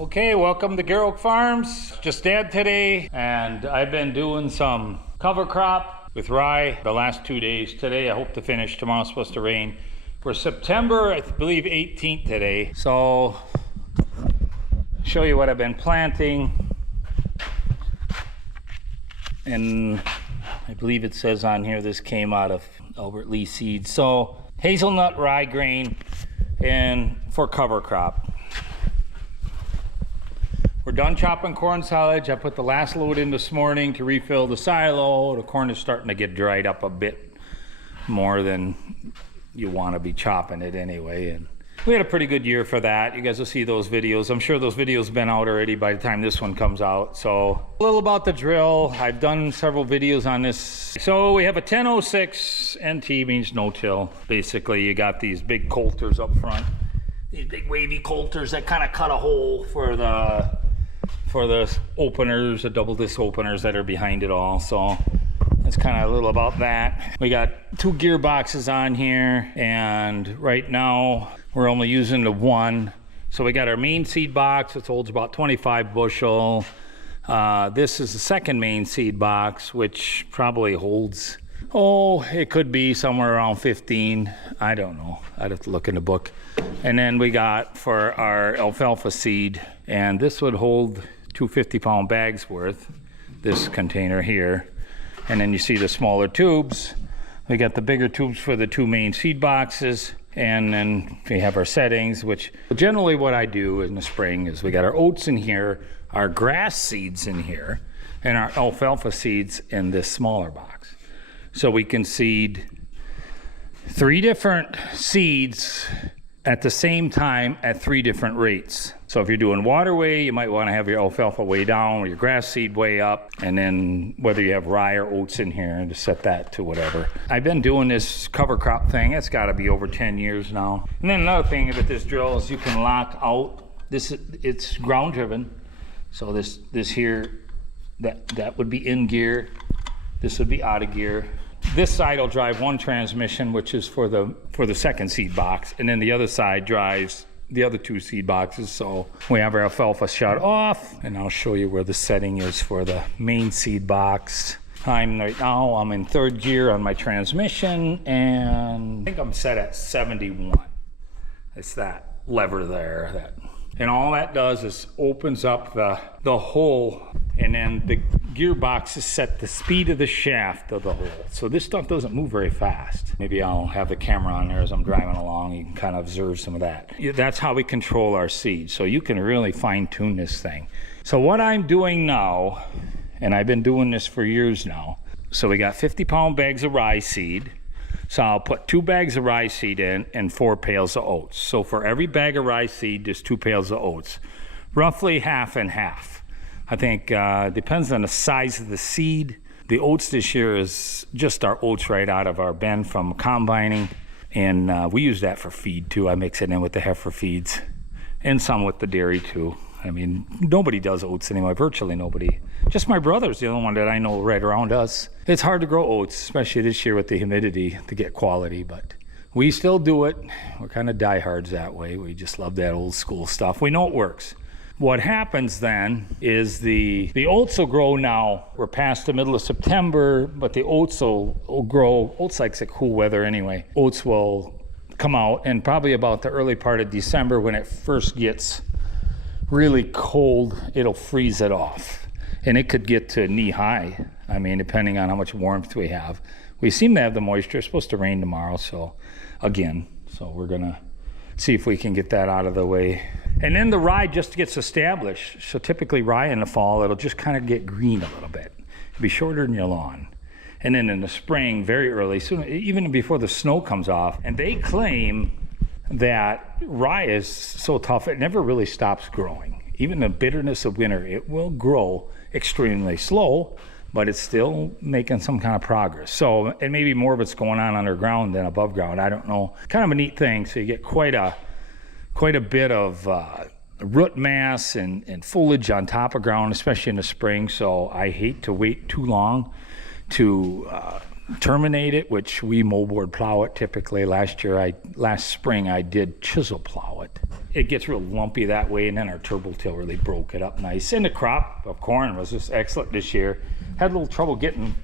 Okay, welcome to Gierok Farms. Just Dad today, and I've been doing some cover crop with rye the last 2 days. Today I hope to finish. Tomorrow's supposed to rain. For September, I believe 18th today. So, show you what I've been planting. And I believe it says on here this came out of Albert Lee seeds. So, hazelnut rye grain and for cover crop. We're done chopping corn silage. I put the last load in this morning to refill the silo. The corn is starting to get dried up a bit more than you want to be chopping it anyway. And we had a pretty good year for that. You guys will see those videos. I'm sure those videos have been out already by the time this one comes out. So a little about the drill. I've done several videos on this. So we have a 1006 NT, means no-till. Basically, you got these big coulters up front. These big wavy coulters that kind of cut a hole for the openers, the double disc openers that are behind it all. So that's kind of a little about that. We got 2 gearboxes on here, and right now we're only using the one. So we got our main seed box, which holds about 25 bushel. This is the second main seed box, which probably holds, it could be somewhere around 15. I don't know. I'd have to look in the book. And then we got for our alfalfa seed, and this would hold 2 50-pound bags worth, this container here. And then you see the smaller tubes. We got the bigger tubes for the 2 main seed boxes, and then we have our settings, which generally what I do in the spring is we got our oats in here, our grass seeds in here, and our alfalfa seeds in this smaller box. So we can seed 3 different seeds at the same time at 3 different rates. So if you're doing waterway, you might want to have your alfalfa way down or your grass seed way up, and then whether you have rye or oats in here, to set that to whatever. I've been doing this cover crop thing, it's got to be over 10 years now. And then another thing with this drill is you can lock out this. It's ground driven, so this here, that would be in gear, this would be out of gear. This side will drive one transmission, which is for the second seed box, and then the other side drives the other 2 seed boxes. So we have our alfalfa shut off, and I'll show you where the setting is for the main seed box. Right now I'm in 3rd gear on my transmission, and I think I'm set at 71. It's that lever there, and all that does is opens up the hole, and then the gearbox is set the speed of the shaft of the hole. So this stuff doesn't move very fast. Maybe I'll have the camera on there as I'm driving along. You can kind of observe some of that. That's how we control our seed. So you can really fine tune this thing. So what I'm doing now, and I've been doing this for years now. So we got 50-pound bags of rye seed. So I'll put 2 bags of rye seed in and 4 pails of oats. So for every bag of rye seed, there's 2 pails of oats. Roughly half and half. I think depends on the size of the seed. The oats this year is just our oats right out of our bin from combining. And we use that for feed too. I mix it in with the heifer feeds and some with the dairy too. I mean, nobody does oats anymore, virtually nobody. Just my brother's the only one that I know right around us. It's hard to grow oats, especially this year with the humidity, to get quality, but we still do it. We're kind of diehards that way. We just love that old school stuff. We know it works. What happens then is the oats will grow now. We're past the middle of September, but the oats will grow. Oats likes the cool weather anyway. Oats will come out, and probably about the early part of December, when it first gets really cold, it'll freeze it off, and it could get to knee high. I mean, depending on how much warmth we have. We seem to have the moisture. It's supposed to rain tomorrow, so we're gonna see if we can get that out of the way. And then the rye just gets established. So typically rye in the fall, it'll just kind of get green a little bit. It'll be shorter than your lawn. And then in the spring, very early, soon, even before the snow comes off, and they claim that rye is so tough, it never really stops growing. Even the bitterness of winter, it will grow extremely slow, but it's still making some kind of progress. So, and maybe more of it's going on underground than above ground, I don't know. Kind of a neat thing. So you get quite a bit of root mass and foliage on top of ground, especially in the spring. So I hate to wait too long to terminate it, which we moldboard plow it typically. Last spring I did chisel plow it. it gets real lumpy that way, and then our turbo till really broke it up nice. And the crop of corn was just excellent this year. Had a little trouble getting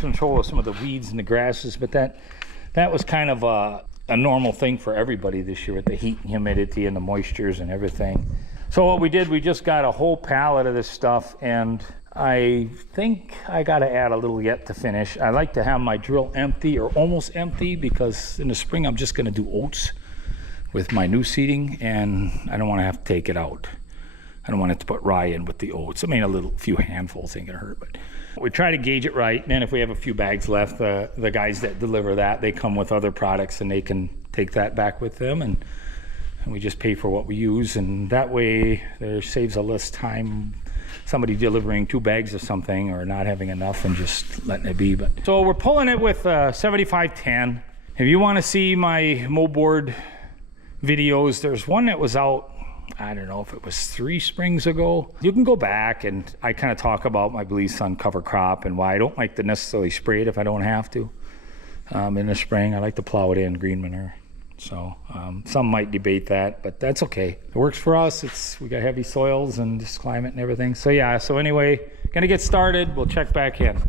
control of some of the weeds and the grasses, but that was kind of a normal thing for everybody this year with the heat and humidity and the moistures and everything. So what we did, we just got a whole pallet of this stuff, and I think I got to add a little yet to finish. I like to have my drill empty or almost empty, because in the spring I'm just going to do oats with my new seeding, and I don't want to have to take it out. I don't want it to put rye in with the oats. I mean, a few handfuls ain't gonna hurt, but we try to gauge it right. And then if we have a few bags left, the guys that deliver that, they come with other products, and they can take that back with them, and we just pay for what we use. And that way there saves a less time somebody delivering 2 bags of something or not having enough and just letting it be. But so we're pulling it with 7510. If you want to see my moldboard videos, there's one that was out, I don't know if it was 3 springs ago. You can go back, and I kind of talk about my Belize Sun cover crop and why I don't like to necessarily spray it if I don't have to. In the spring, I like to plow it in green manure. So some might debate that, but that's okay. It works for us. We got heavy soils and this climate and everything. So yeah, so anyway, gonna get started. We'll check back in.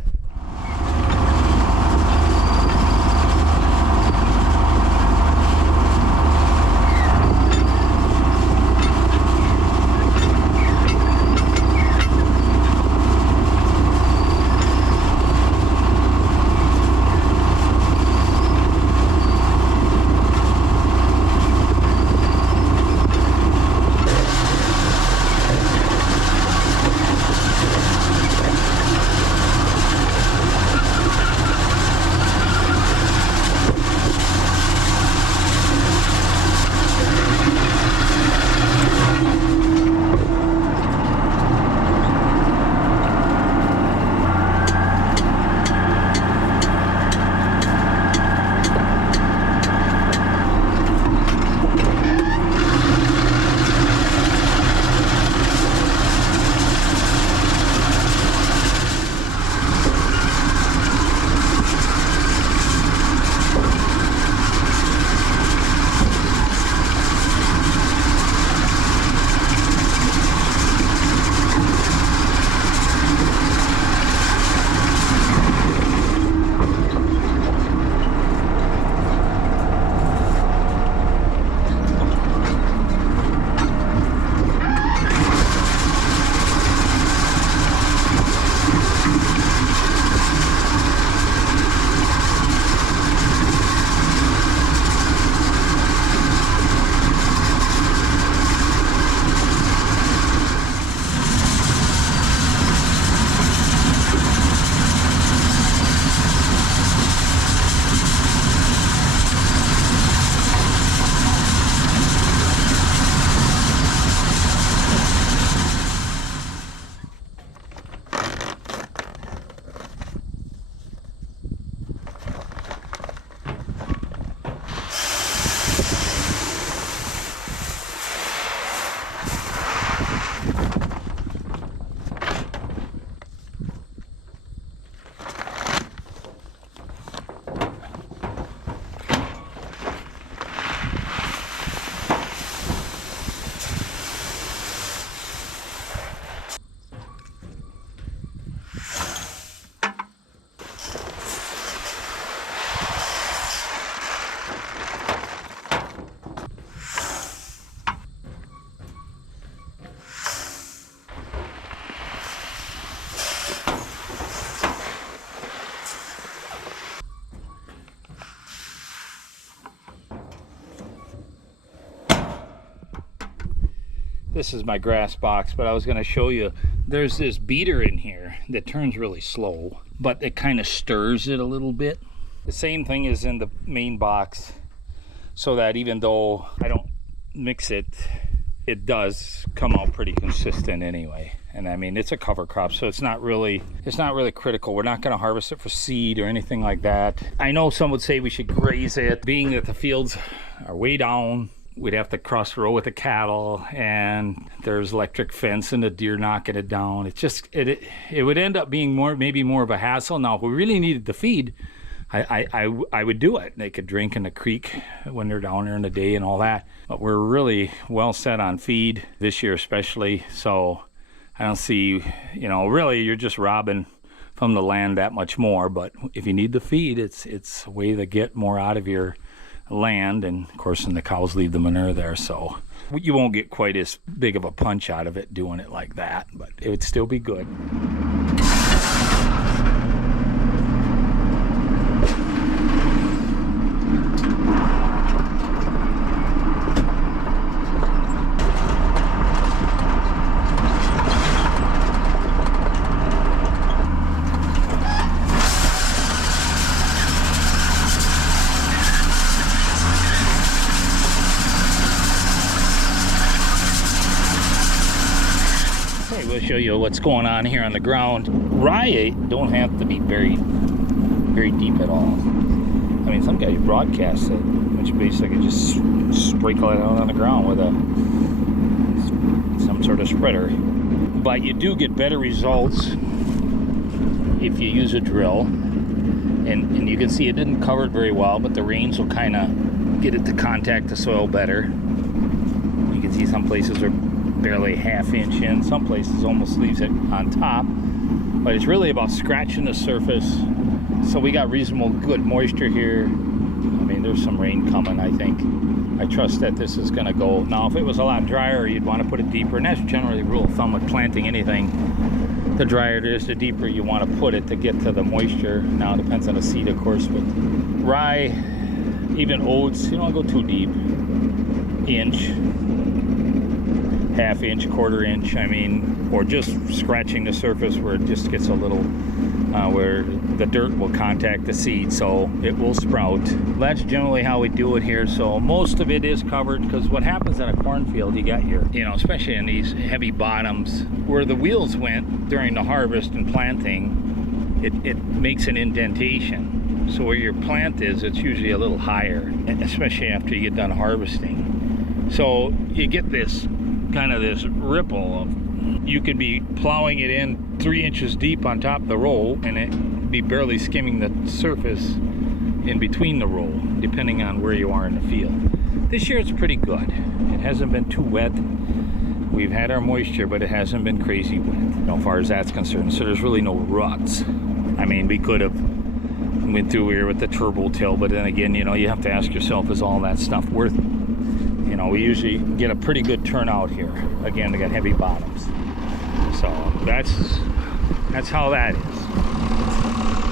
This is my grass box, but I was going to show you, there's this beater in here that turns really slow, but it kind of stirs it a little bit. The same thing is in the main box, so that even though I don't mix it, it does come out pretty consistent anyway. And I mean, it's a cover crop, so it's not really critical. We're not going to harvest it for seed or anything like that. I know some would say we should graze it, being that the fields are way down. We'd have to cross the row with the cattle, and there's electric fence and the deer knocking it down. It's just, it would end up being maybe more of a hassle. Now, if we really needed the feed, I would do it. They could drink in the creek when they're down there in the day and all that. But we're really well set on feed this year especially. So I don't see, really you're just robbing from the land that much more. But if you need the feed, it's a way to get more out of your land. And of course, the cows leave the manure there. So you won't get quite as big of a punch out of it doing it like that. But it would still be good. We'll show you what's going on here on the ground. Rye don't have to be buried very deep at all. I mean, some guys broadcast it, which basically just sprinkle it out on the ground with some sort of spreader. But you do get better results if you use a drill. And you can see it didn't cover it very well, but the rains will kind of get it to contact the soil better. You can see some places are barely half-inch in, some places almost leaves it on top, but it's really about scratching the surface. So we got reasonable good moisture here. I mean, there's some rain coming, I think. I trust that this is going to go. Now if it was a lot drier, you'd want to put it deeper, and that's generally the rule of thumb with planting anything. The drier it is, the deeper you want to put it to get to the moisture. Now it depends on the seed, of course, but rye, even oats, you don't go too deep. Inch, half-inch, quarter-inch, I mean, or just scratching the surface where it just gets a little, where the dirt will contact the seed, so it will sprout. That's generally how we do it here. So most of it is covered, because what happens in a cornfield, you got your, especially in these heavy bottoms, where the wheels went during the harvest and planting, it makes an indentation. So where your plant is, it's usually a little higher, especially after you get done harvesting. So you get this kind of this ripple of, you could be plowing it in 3 inches deep on top of the row and it be barely skimming the surface in between the row, depending on where you are in the field. This year it's pretty good. It hasn't been too wet. We've had our moisture, but it hasn't been crazy wet as far as that's concerned. So there's really no ruts. I mean, we could have went through here with the turbo till, but then again, you have to ask yourself, is all that stuff worth it? We usually get a pretty good turnout here. Again, they got heavy bottoms. So that's how that is.